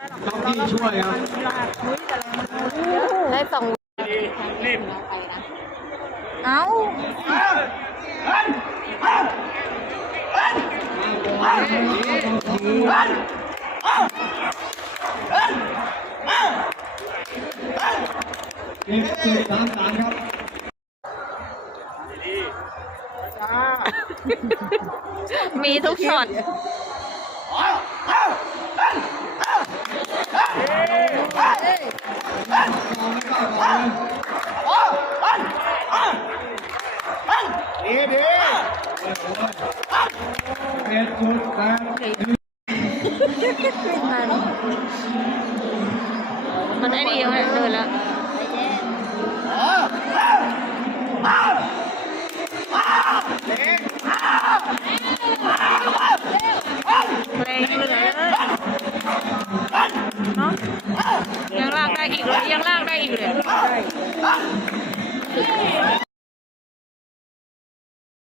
จ็อกกี้ช่วยครับได้สองรีบเอ้าเก็บเจ็ดสามสามครับมีทุกช็อต ดีดี เจ็ดจุดแปดมันไอ้นี่ยังไม่เดินแล้วเพลงอยู่เลยเนาะยังลากได้อีกเลยยังลากได้อีกเลย